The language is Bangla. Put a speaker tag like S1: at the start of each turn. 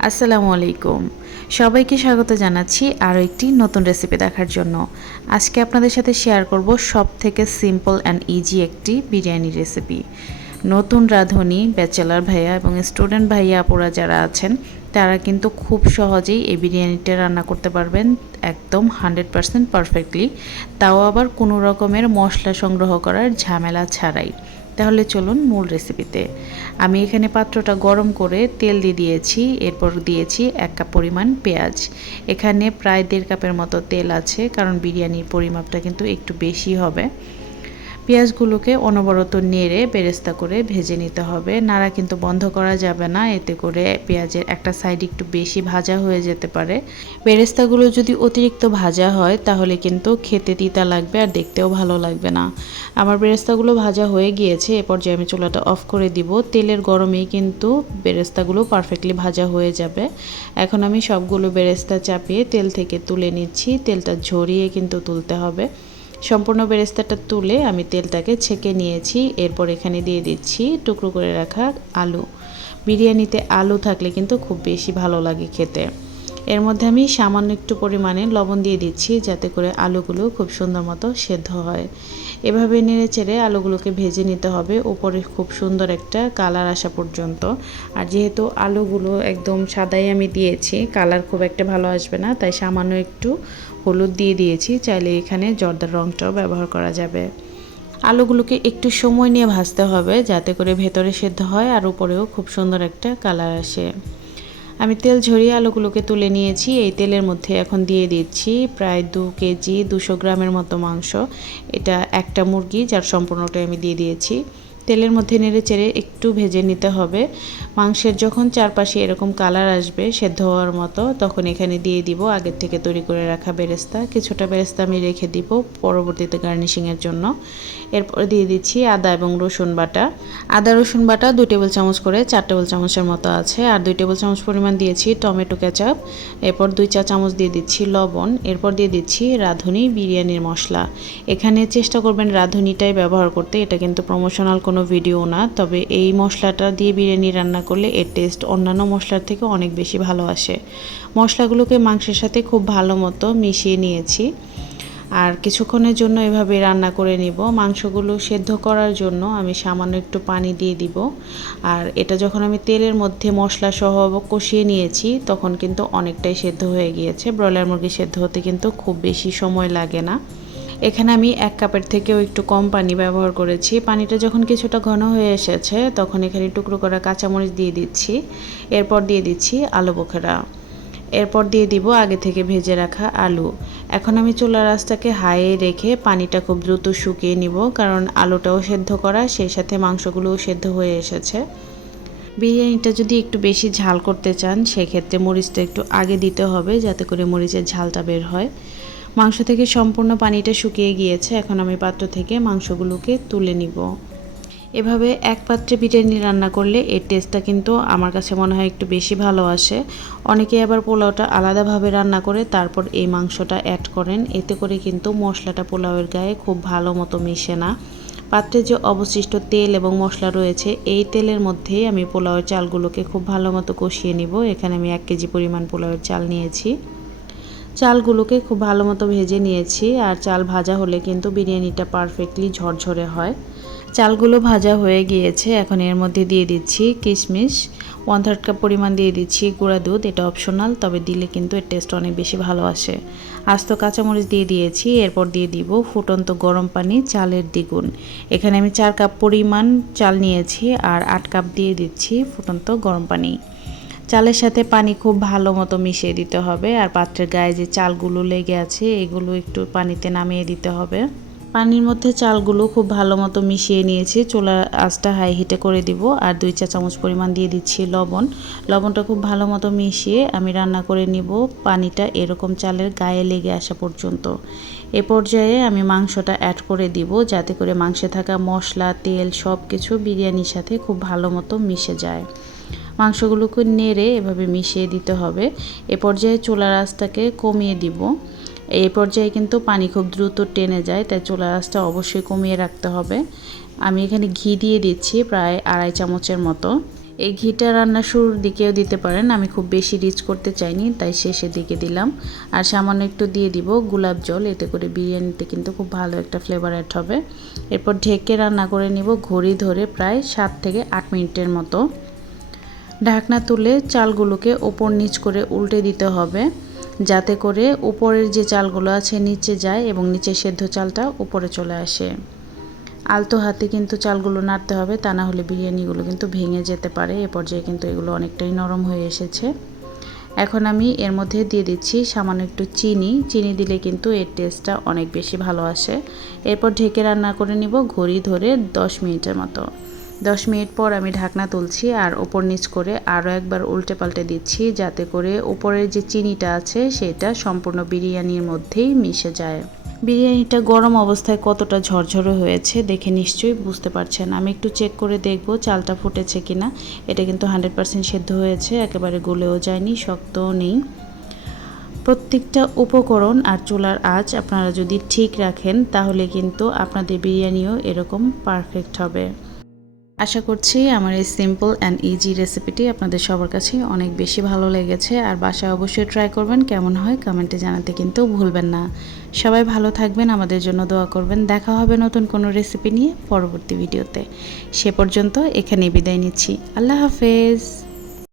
S1: আসসালামু আলাইকুম। সবাইকে স্বাগত জানাচ্ছি আরও একটি নতুন রেসিপি দেখার জন্য। আজকে আপনাদের সাথে শেয়ার করব সব থেকে সিম্পল অ্যান্ড ইজি একটি বিরিয়ানি রেসিপি নতুন রাঁধুনি ব্যাচেলার ভাইয়া এবং স্টুডেন্ট ভাইয়া আপুরা যারা আছেন, তারা কিন্তু খুব সহজেই এই বিরিয়ানিটা রান্না করতে পারবেন একদম হান্ড্রেড পারসেন্ট পারফেক্টলি তাও আবার কোনো রকমের মশলা সংগ্রহ করার ঝামেলা ছাড়াই। তাহলে চলুন মূল রেসিপিতে আমি এখানে পাত্রটা গরম করে তেল দিয়ে দিয়েছি, এরপর দিয়েছি এক কাপ পরিমাণ পেঁয়াজ। এখানে প্রায় দেড় কাপের মতো তেল আছে, কারণ বিরিয়ানির পরিমাপটা কিন্তু একটু বেশি হবে। পেঁয়াজগুলোকে অনবরত নেড়ে বেরেস্তা করে ভেজে নিতে হবে। নাড়া কিন্তু বন্ধ করা যাবে না, এতে করে পেঁয়াজের একটা সাইড একটু বেশি ভাজা হয়ে যেতে পারে। বেরেস্তাগুলো যদি অতিরিক্ত ভাজা হয়, তাহলে কিন্তু খেতে তিতা লাগবে আর দেখতেও ভালো লাগবে না। আমার বেরেস্তাগুলো ভাজা হয়ে গিয়েছে, এ পর্যায়ে আমি চুলাটা অফ করে দিব। তেলের গরমেই কিন্তু বেরেস্তাগুলো পারফেক্টলি ভাজা হয়ে যাবে। এখন আমি সবগুলো বেরেস্তা চাপিয়ে তেল থেকে তুলে নিচ্ছি। তেলটা ঝরিয়ে কিন্তু তুলতে হবে। সম্পূর্ণ বেরেস্তাটা তুলে আমি তেলটাকে ছেঁকে নিয়েছি। এরপর এখানে দিয়ে দিচ্ছি টুকরো করে রাখা আলু। বিরিয়ানিতে আলু থাকলে কিন্তু খুব বেশি ভালো লাগে খেতে। এর মধ্যে আমি সামান্য একটু পরিমাণে লবণ দিয়ে দিচ্ছি যাতে করে আলুগুলো খুব সুন্দর মতো সেদ্ধ হয়। এভাবে নেড়ে চেড়ে আলুগুলোকে ভেজে নিতে হবে। উপরে খুব সুন্দর একটা কালার আসা পর্যন্ত। আর যেহেতু আলুগুলো একদম সাদাই আমি দিয়েছি, কালার খুব একটা ভালো আসবে না, তাই সামান্য একটু হলুদ দিয়ে দিয়েছি, চাইলে এখানে জর্দার রঙটাও ব্যবহার করা যাবে। আলুগুলোকে একটু সময় নিয়ে ভাজতে হবে যাতে করে ভেতরে সেদ্ধ হয় আর উপরেও খুব সুন্দর একটা কালার আসে। আমি তেল ঝরিয়ে আলুগুলোকে তুলে নিয়েছি। এই তেলের মধ্যে এখন দিয়ে দিচ্ছি প্রায় দু কেজি দুশো গ্রামের মতো মাংস। এটা একটা মুরগি যার সম্পূর্ণটাই আমি দিয়ে দিয়েছি। তেলের মধ্যে নেড়ে চেড়ে একটু ভেজে নিতে হবে। মাংসের যখন চারপাশে এরকম কালার আসবে, সেদ্ধ হওয়ার মতো, তখন এখানে দিয়ে দিব আগের থেকে তৈরি করে রাখা বেরেস্তা। কিছুটা বেরেস্তা আমি রেখে দিব পরবর্তীতে গার্নিশিংয়ের জন্য। এরপর দিয়ে দিচ্ছি আদা এবং রসুন বাটা। আদা, রসুন বাটা দুই টেবিল চামচ করে, চার টেবিল চামচের মতো আছে। আর দুই টেবিল চামচ পরিমাণ দিয়েছি টমেটো কেচাপ। এরপর দুই চা চামচ দিয়ে দিচ্ছি লবণ। এরপর দিয়ে দিচ্ছি রাঁধুনি বিরিয়ানির মশলা। এখানে চেষ্টা করবেন রাঁধুনিটাই ব্যবহার করতে, এটা কিন্তু প্রমোশনাল কোনো ভিডিও না, তবে এই মশলাটা দিয়ে বিরিয়ানি রান্না করলে এর টেস্ট অন্যান্য মশলার থেকে অনেক বেশি ভালো আসে। মশলাগুলোকে মাংসের সাথে খুব ভালো মতো মিশিয়ে নিয়েছি। আর কিছুক্ষণের জন্য এভাবে রান্না করে নিব। মাংসগুলো সেদ্ধ করার জন্য আমি সামান্য একটু পানি দিয়ে দিব। আর এটা যখন আমি তেলের মধ্যে মশলা সহ কষিয়ে নিয়েছি, তখন কিন্তু অনেকটাই সেদ্ধ হয়ে গিয়েছে। ব্রয়লার মুরগি সেদ্ধ হতে কিন্তু খুব বেশি সময় লাগে না। এখানে আমি এক কাপের থেকেও একটু কম পানি ব্যবহার করেছি। পানিটা যখন কিছুটা ঘন হয়ে এসেছে, তখন এখানে টুকরো করা কাঁচামরিচ দিয়ে দিচ্ছি। এরপর দিয়ে দিচ্ছি আলু বোখরা। এরপর দিয়ে দিব আগে থেকে ভেজে রাখা আলু। এখন আমি চুলার রাস্তাকে হাইয়ে রেখে পানিটা খুব দ্রুত শুকিয়ে নিব, কারণ আলুটাও সেদ্ধ করা, সেই সাথে মাংসগুলোও সেদ্ধ হয়ে এসেছে। বিরিয়ানিটা যদি একটু বেশি ঝাল করতে চান, সেক্ষেত্রে মরিচটা একটু আগে দিতে হবে, যাতে করে মরিচের ঝালটা বের হয়। মাংস থেকে সম্পূর্ণ পানিটা শুকিয়ে গিয়েছে, এখন আমি পাত্র থেকে মাংসগুলোকে তুলে নিব। এভাবে এক পাত্রে বিরিয়ানি রান্না করলে এর টেস্টটা কিন্তু আমার কাছে মনে হয় একটু বেশি ভালো আসে। অনেকে আবার পোলাওটা আলাদাভাবে রান্না করে তারপর এই মাংসটা অ্যাড করেন। এতে করে কিন্তু মশলাটা পোলাওয়ের গায়ে খুব ভালো মতো মিশে না। পাত্রে যে অবশিষ্ট তেল এবং মশলা রয়েছে, এই তেলের মধ্যেই আমি পোলাওয়ের চালগুলোকে খুব ভালো মতো কষিয়ে নিব। এখানে আমি এক কেজি পরিমাণ পোলাওয়ের চাল নিয়েছি। চালগুলোকে খুব ভালো মতো ভেজে নিয়েছি আর চাল ভাজা হলে কিন্তু বিরিয়ানিটা পারফেক্টলি ঝরঝরে হয়। চালগুলো ভাজা হয়ে গিয়েছে, এখন এর মধ্যে দিয়ে দিচ্ছি কিশমিশ। ওয়ান থার্ড কাপ পরিমাণ দিয়ে দিচ্ছি গুঁড়া দুধ, এটা অপশনাল, তবে দিলে কিন্তু এর টেস্ট অনেক বেশি ভালো আসে। আস্ত কাঁচামরিচ দিয়ে দিয়েছি, এরপর দিয়ে দিব ফুটন্ত গরম পানি, চালের দ্বিগুণ। এখানে আমি চার কাপ পরিমাণ চাল নিয়েছি আর আট কাপ দিয়ে দিচ্ছি ফুটন্ত গরম পানি। চালের সাথে পানি খুব ভালো মতো মিশিয়ে দিতে হবে আর পাত্রের গায়ে যে চালগুলো লেগে আছে, এগুলো একটু পানিতে নামিয়ে দিতে হবে। পানির মধ্যে চালগুলো খুব ভালো মতো মিশিয়ে নিয়েছি। চুলা আঁচটা হাই হিটে করে দিব আর দুই চা চামচ পরিমাণ দিয়ে দিচ্ছি লবণ। লবণটা খুব ভালো মতো মিশিয়ে আমি রান্না করে নিব। পানিটা এরকম চালের গায়ে লেগে আসা পর্যন্ত। এ পর্যায়ে আমি মাংসটা অ্যাড করে দিব যাতে করে মাংসে থাকা মশলা, তেল সব কিছু বিরিয়ানির সাথে খুব ভালো মতো মিশে যায়। মাংসগুলোকে নেড়ে এভাবে মিশিয়ে দিতে হবে। এ পর্যায়ে চুলার আঁচটাকে কমিয়ে দিব। এই পর্যায়ে কিন্তু পানি খুব দ্রুত টেনে যায়, তাই চুলার আঁচটা অবশ্যই কমিয়ে রাখতে হবে। আমি এখানে ঘি দিয়ে দিচ্ছি প্রায় আড়াই চামচের মতো। এই ঘিটা রান্না শুরুর দিকেও দিতে পারেন, আমি খুব বেশি রিচ করতে চাইনি, তাই শেষের দিকে দিলাম। আর সামান্য একটু দিয়ে দিব গোলাপ জল, এতে করে বিরিয়ানিতে কিন্তু খুব ভালো একটা ফ্লেভার অ্যাড হবে। এরপর ঢেকে রান্না করে নিব ঘড়ি ধরে প্রায় সাত থেকে আট মিনিটের মতো। ঢাকনা তুলে চালগুলোকে ওপর নিচ করে উল্টে দিতে হবে, যাতে করে উপরের যে চালগুলো আছে নিচে যায় এবং নিচে সেদ্ধ চালটা উপরে চলে আসে। আলতো হাতে কিন্তু চালগুলো নাড়তে হবে, তা না হলে বিরিয়ানিগুলো কিন্তু ভেঙে যেতে পারে। এ পর্যায়ে কিন্তু এগুলো অনেকটাই নরম হয়ে এসেছে। এখন আমি এর মধ্যে দিয়ে দিচ্ছি সামান্য একটু চিনি। চিনি দিলে কিন্তু এর টেস্টটা অনেক বেশি ভালো আসে। এরপর ঢেকে রান্না করে নিব ঘড়ি ধরে দশ মিনিটের মতো। দশ মিনিট পর আমি ঢাকনা তুলছি আর ওপর নিচ করে আরও একবার উল্টে পাল্টে দিচ্ছি, যাতে করে উপরের যে চিনিটা আছে সেটা সম্পূর্ণ বিরিয়ানির মধ্যেই মিশে যায়। বিরিয়ানিটা গরম অবস্থায় কতটা ঝরঝরে হয়েছে দেখে নিশ্চয়ই বুঝতে পারছেন। আমি একটু চেক করে দেখব চালটা ফুটেছে কিনা। এটা কিন্তু হান্ড্রেড পারসেন্ট সেদ্ধ হয়েছে, একেবারে গলেও যায়নি, শক্তও নেই। প্রত্যেকটা উপকরণ আর চুলার আঁচ আপনারা যদি ঠিক রাখেন, তাহলে কিন্তু আপনাদের বিরিয়ানিও এরকম পারফেক্ট হবে। আশা করছি আমার এই সিম্পল অ্যান্ড ইজি রেসিপিটি আপনাদের সবার কাছে অনেক বেশি ভালো লেগেছে। আর বাসায় অবশ্যই ট্রাই করবেন, কেমন হয় কমেন্টে জানাতে কিন্তু ভুলবেন না। সবাই ভালো থাকবেন, আমাদের জন্য দোয়া করবেন। দেখা হবে নতুন কোনো রেসিপি নিয়ে পরবর্তী ভিডিওতে সে পর্যন্ত এখানে বিদায় নিচ্ছি। আল্লাহ হাফেজ।